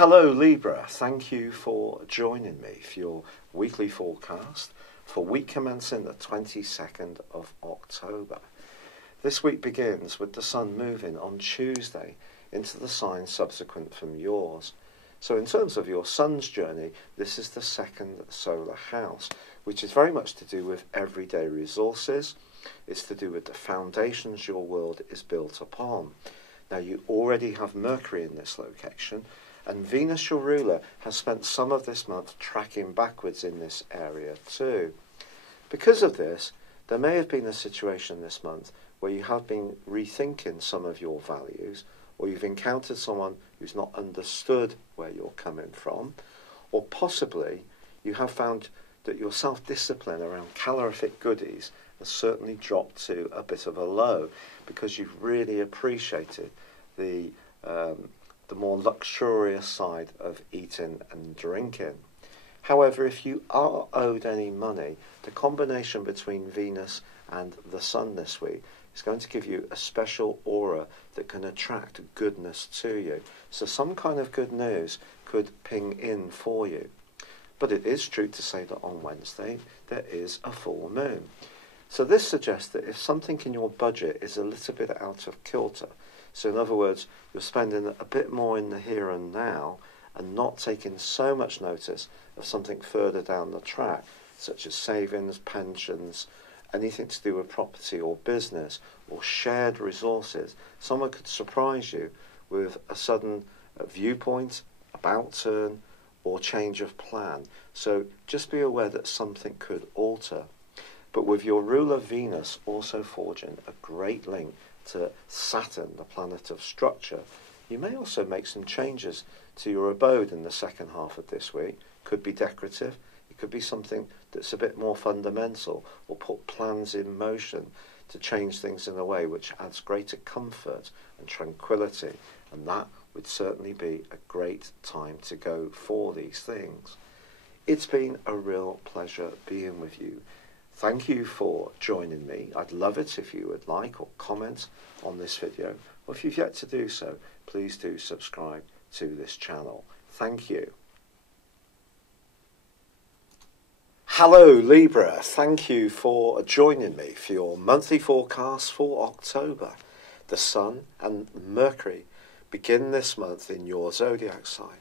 Hello Libra, thank you for joining me for your weekly forecast for week commencing the 22nd of October. This week begins with the Sun moving on Tuesday into the sign subsequent from yours. So in terms of your Sun's journey, this is the second solar house, which is very much to do with everyday resources. It's to do with the foundations your world is built upon. Now you already have Mercury in this location, and Venus, your ruler, has spent some of this month tracking backwards in this area too. Because of this, there may have been a situation this month where you have been rethinking some of your values, or you've encountered someone who's not understood where you're coming from, or possibly you have found that your self-discipline around calorific goodies has certainly dropped to a bit of a low because you've really appreciated the more luxurious side of eating and drinking. However, if you are owed any money, the combination between Venus and the Sun this week is going to give you a special aura that can attract goodness to you. So some kind of good news could ping in for you. But it is true to say that on Wednesday there is a full moon. So this suggests that if something in your budget is a little bit out of kilter, so in other words, you're spending a bit more in the here and now and not taking so much notice of something further down the track, such as savings, pensions, anything to do with property or business or shared resources, someone could surprise you with a sudden viewpoint, about turn, or change of plan. So just be aware that something could alter. But with your ruler Venus also forging a great link to Saturn, the planet of structure, you may also make some changes to your abode in the second half of this week. Could be decorative, it could be something that's a bit more fundamental, or put plans in motion to change things in a way which adds greater comfort and tranquility, and that would certainly be a great time to go for these things. It's been a real pleasure being with you. Thank you for joining me. I'd love it if you would like or comment on this video, or if you've yet to do so, please do subscribe to this channel. Thank you. Hello Libra, thank you for joining me for your monthly forecast for October. The Sun and Mercury begin this month in your zodiac sign.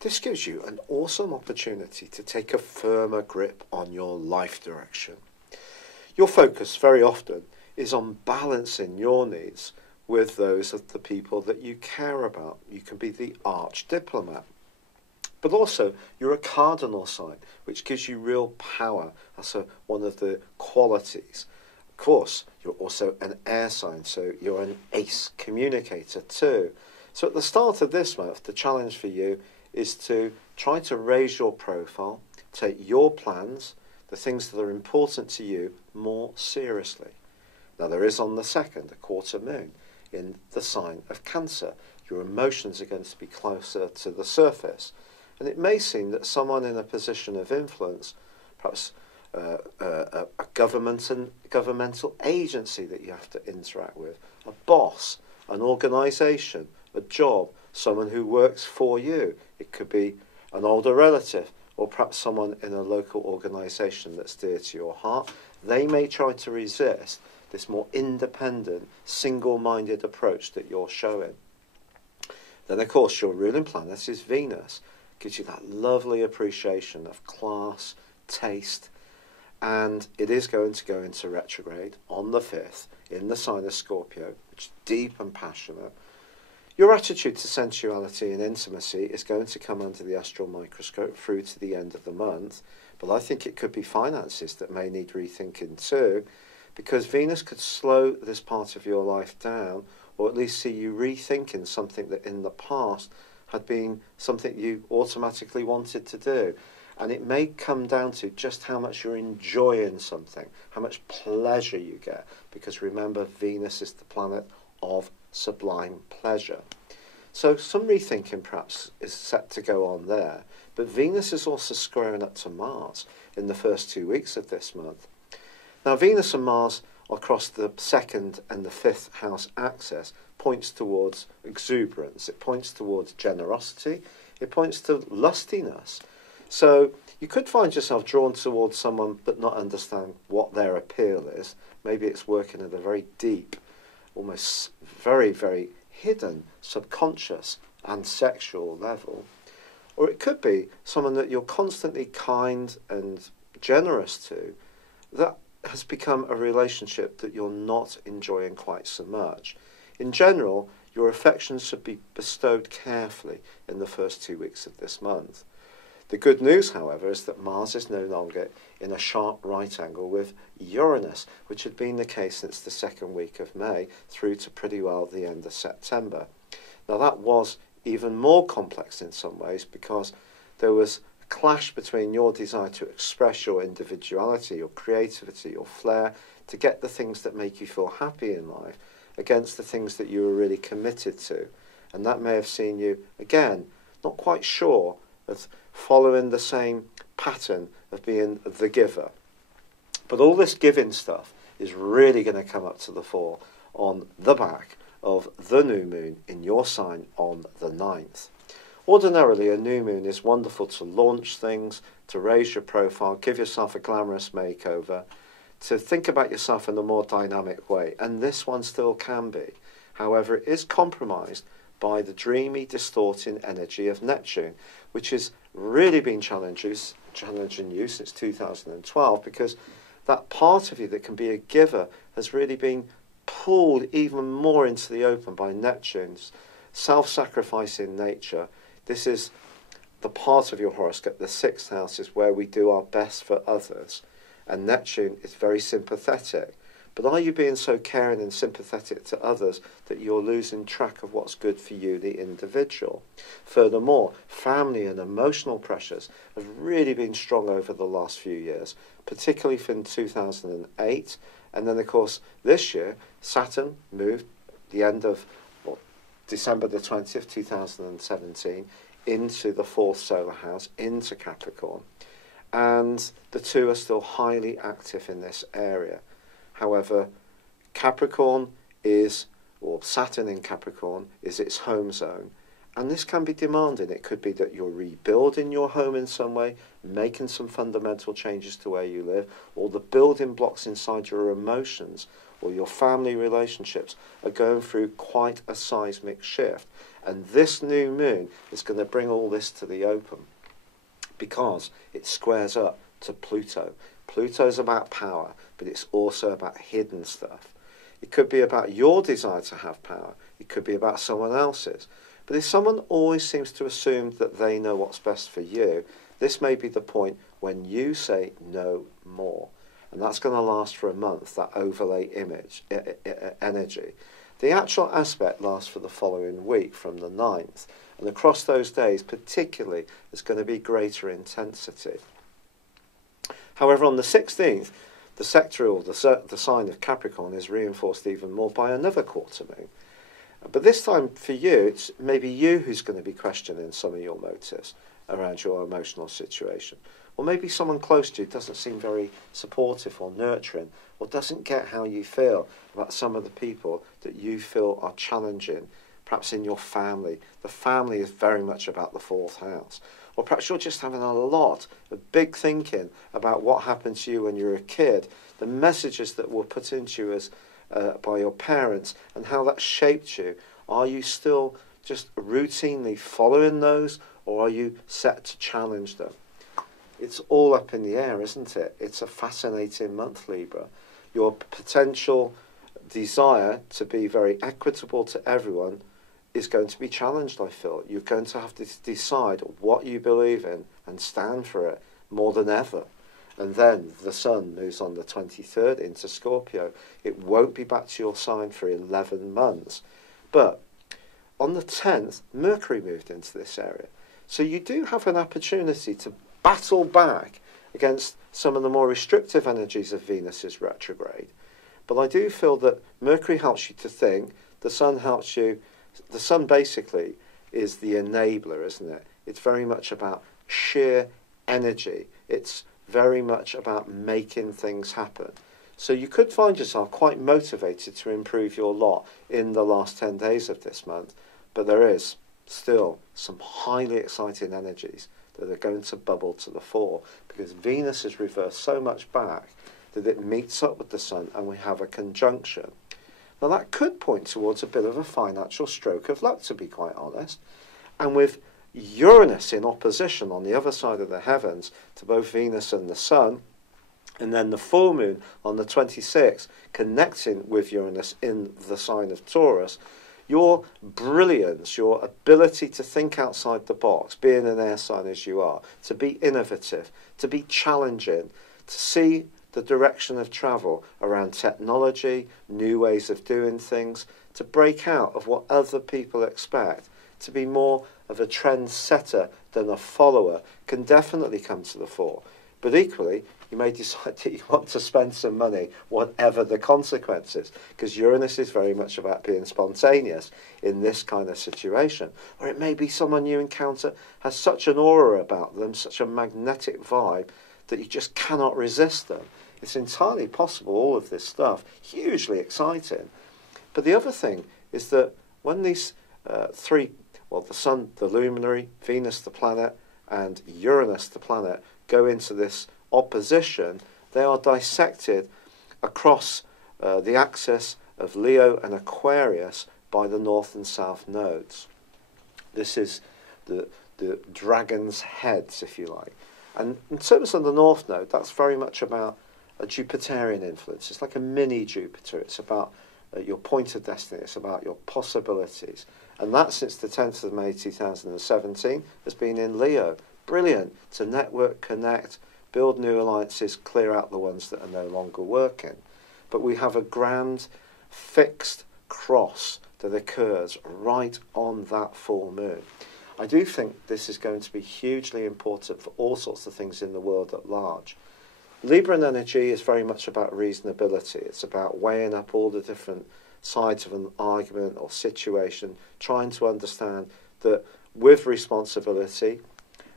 This gives you an awesome opportunity to take a firmer grip on your life direction. Your focus very often is on balancing your needs with those of the people that you care about. You can be the arch diplomat. But also, you're a cardinal sign, which gives you real power. That's one of the qualities. Of course, you're also an air sign, so you're an ace communicator too. So at the start of this month, the challenge for you is to try to raise your profile, take your plans, the things that are important to you, more seriously. Now there is on the 2nd a quarter moon in the sign of Cancer. Your emotions are going to be closer to the surface, and it may seem that someone in a position of influence, perhaps a governmental agency that you have to interact with, a boss, an organisation, a job, someone who works for you. It could be an older relative, or perhaps someone in a local organisation that's dear to your heart. They may try to resist this more independent, single-minded approach that you're showing. Then, of course, your ruling planet is Venus. Gives you that lovely appreciation of class, taste, and it is going to go into retrograde on the 5th in the sign of Scorpio, which is deep and passionate. Your attitude to sensuality and intimacy is going to come under the astral microscope through to the end of the month, but I think it could be finances that may need rethinking too, because Venus could slow this part of your life down, or at least see you rethinking something that in the past had been something you automatically wanted to do. And it may come down to just how much you're enjoying something, how much pleasure you get, because remember, Venus is the planet of sublime pleasure. So some rethinking perhaps is set to go on there, but Venus is also squaring up to Mars in the first 2 weeks of this month. Now Venus and Mars across the 2nd and the 5th house axis points towards exuberance, it points towards generosity, It points to lustiness. So you could find yourself drawn towards someone but not understand what their appeal is. Maybe it's working at a very deep, almost very, very hidden, subconscious and sexual level. Or it could be someone that you're constantly kind and generous to that has become a relationship that you're not enjoying quite so much. In general, your affections should be bestowed carefully in the first 2 weeks of this month. The good news, however, is that Mars is no longer in a sharp right angle with Uranus, which had been the case since the second week of May through to pretty well the end of September. Now that was even more complex in some ways because there was a clash between your desire to express your individuality, your creativity, your flair, to get the things that make you feel happy in life against the things that you were really committed to. And that may have seen you, again, not quite sure of following the same pattern of being the giver. But all this giving stuff is really going to come up to the fore on the back of the new moon in your sign on the 9th. Ordinarily, a new moon is wonderful to launch things, to raise your profile, give yourself a glamorous makeover, to think about yourself in a more dynamic way, and this one still can be. However, it is compromised by the dreamy, distorting energy of Neptune, which has really been challenging you since 2012, because that part of you that can be a giver has really been pulled even more into the open by Neptune's self-sacrificing nature. This is the part of your horoscope, the 6th house, is where we do our best for others, and Neptune is very sympathetic. But are you being so caring and sympathetic to others that you're losing track of what's good for you, the individual? Furthermore, family and emotional pressures have really been strong over the last few years, particularly from 2008. And then, of course, this year, Saturn moved the end of December the 20th, 2017, into the 4th solar house, into Capricorn. And the two are still highly active in this area. However, Capricorn is, or Saturn in Capricorn, is its home zone. And this can be demanding. It could be that you're rebuilding your home in some way, making some fundamental changes to where you live, or the building blocks inside your emotions or your family relationships are going through quite a seismic shift. And this new moon is going to bring all this to the open because it squares up to Pluto. Pluto's about power, but it's also about hidden stuff. It could be about your desire to have power. It could be about someone else's. But if someone always seems to assume that they know what's best for you, this may be the point when you say no more. And that's going to last for a month, that overlay energy. The actual aspect lasts for the following week from the 9th. And across those days, particularly, there's going to be greater intensity. However, on the 16th, the sector or the sign of Capricorn is reinforced even more by another quarter moon. But this time for you, it's maybe you who's going to be questioning some of your motives around your emotional situation. Or maybe someone close to you doesn't seem very supportive or nurturing, or doesn't get how you feel about some of the people that you feel are challenging, perhaps in your family. The family is very much about the 4th house. Or perhaps you're just having a lot of big thinking about what happened to you when you were a kid, the messages that were put into you as by your parents and how that shaped you. Are you still just routinely following those, or are you set to challenge them? It's all up in the air, isn't it? It's a fascinating month, Libra. Your potential desire to be very equitable to everyone is going to be challenged, I feel. You're going to have to decide what you believe in and stand for it more than ever. And then the sun moves on the 23rd into Scorpio. It won't be back to your sign for 11 months. But on the 10th, Mercury moved into this area. So you do have an opportunity to battle back against some of the more restrictive energies of Venus's retrograde. But I do feel that Mercury helps you to think, the sun helps you. The sun basically is the enabler, isn't it? It's very much about sheer energy. It's very much about making things happen. So you could find yourself quite motivated to improve your lot in the last 10 days of this month. But there is still some highly exciting energies that are going to bubble to the fore, because Venus is reversed so much back that it meets up with the Sun and we have a conjunction. Now that could point towards a bit of a financial stroke of luck, to be quite honest. And with Uranus in opposition on the other side of the heavens to both Venus and the Sun, and then the full moon on the 26th connecting with Uranus in the sign of Taurus, your brilliance, your ability to think outside the box, being an air sign as you are, to be innovative, to be challenging, to see the direction of travel around technology, new ways of doing things, to break out of what other people expect, to be more of a trend setter than a follower, can definitely come to the fore. But equally, you may decide that you want to spend some money, whatever the consequences, because Uranus is very much about being spontaneous in this kind of situation. Or it may be someone you encounter has such an aura about them, such a magnetic vibe, that you just cannot resist them. It's entirely possible, all of this stuff, hugely exciting. But the other thing is that when these three, well, the Sun, the luminary, Venus, the planet, and Uranus, the planet, go into this opposition, they are dissected across the axis of Leo and Aquarius by the north and south nodes. This is the dragon's heads, if you like. And in terms of the north node, that's very much about a Jupiterian influence. It's like a mini Jupiter. It's about your point of destiny. It's about your possibilities. And that, since the 10th of May 2017, has been in Leo. Brilliant to network, connect, build new alliances, clear out the ones that are no longer working. But we have a grand fixed cross that occurs right on that full moon. I do think this is going to be hugely important for all sorts of things in the world at large. Libran energy is very much about reasonability. It's about weighing up all the different sides of an argument or situation, trying to understand that with responsibility,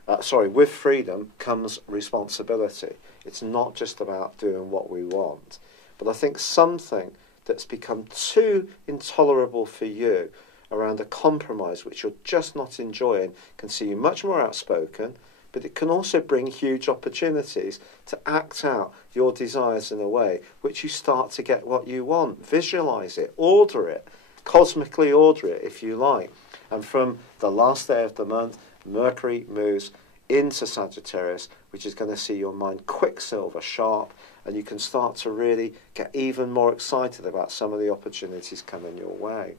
with freedom comes responsibility. It's not just about doing what we want. But I think something that's become too intolerable for you around a compromise which you're just not enjoying can see you much more outspoken, but it can also bring huge opportunities to act out your desires in a way which you start to get what you want. Visualize it, order it, cosmically order it if you like. And from the last day of the month, Mercury moves into Sagittarius, which is going to see your mind quicksilver sharp, and you can start to really get even more excited about some of the opportunities coming your way.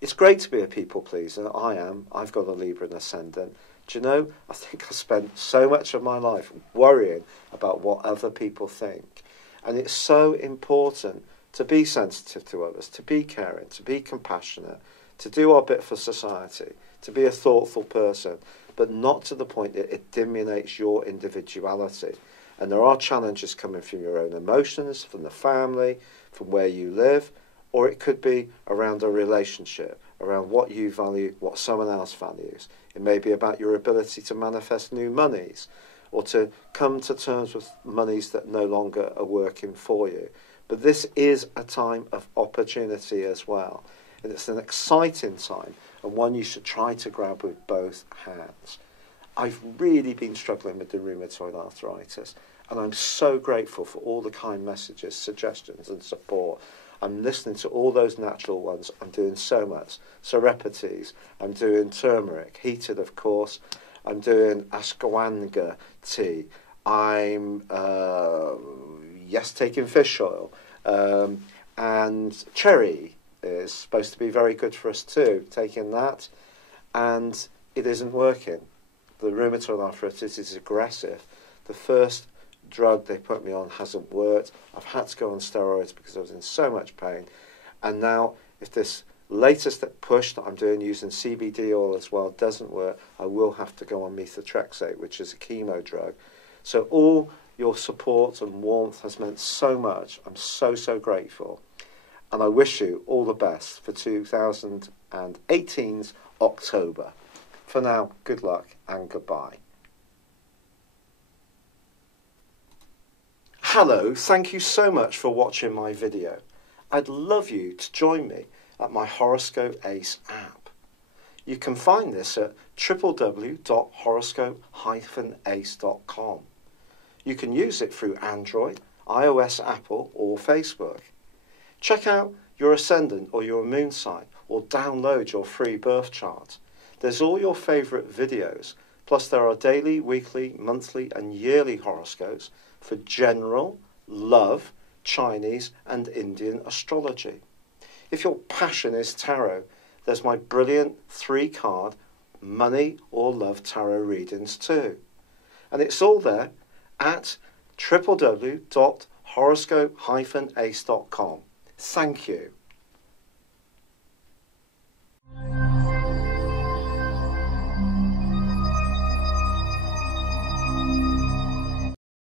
It's great to be a people pleaser. I am. I've got a Libra ascendant. Do you know, I think I spent so much of my life worrying about what other people think. And it's so important to be sensitive to others, to be caring, to be compassionate, to do our bit for society, to be a thoughtful person, but not to the point that it diminishes your individuality. And there are challenges coming from your own emotions, from the family, from where you live, or it could be around a relationship, around what you value, what someone else values. It may be about your ability to manifest new monies, or to come to terms with monies that no longer are working for you. But this is a time of opportunity as well. And it's an exciting time, and one you should try to grab with both hands. I've really been struggling with the rheumatoid arthritis, and I'm so grateful for all the kind messages, suggestions and support. I'm listening to all those natural ones. I'm doing so much. Serepites, I'm doing turmeric, heated of course. I'm doing ashwagandha tea. I'm, taking fish oil. And cherry is supposed to be very good for us too, taking that. And it isn't working. The rheumatoid arthritis is aggressive. The first drug they put me on hasn't worked. I've had to go on steroids because I was in so much pain. And now, if this latest push that I'm doing using CBD oil as well doesn't work, I will have to go on methotrexate, which is a chemo drug. So all your support and warmth has meant so much. I'm so, so grateful. And I wish you all the best for 2018's October. For now, good luck and goodbye. Hello, thank you so much for watching my video. I'd love you to join me at my Horoscope Ace app. You can find this at www.horoscope-ace.com. You can use it through Android, iOS, Apple or Facebook. Check out your ascendant or your moon sign or download your free birth chart. There's all your favourite videos, plus there are daily, weekly, monthly and yearly horoscopes for general, love, Chinese and Indian astrology. If your passion is tarot, there's my brilliant 3-card money or love tarot readings too. And it's all there at www.horoscope-ace.com. Thank you.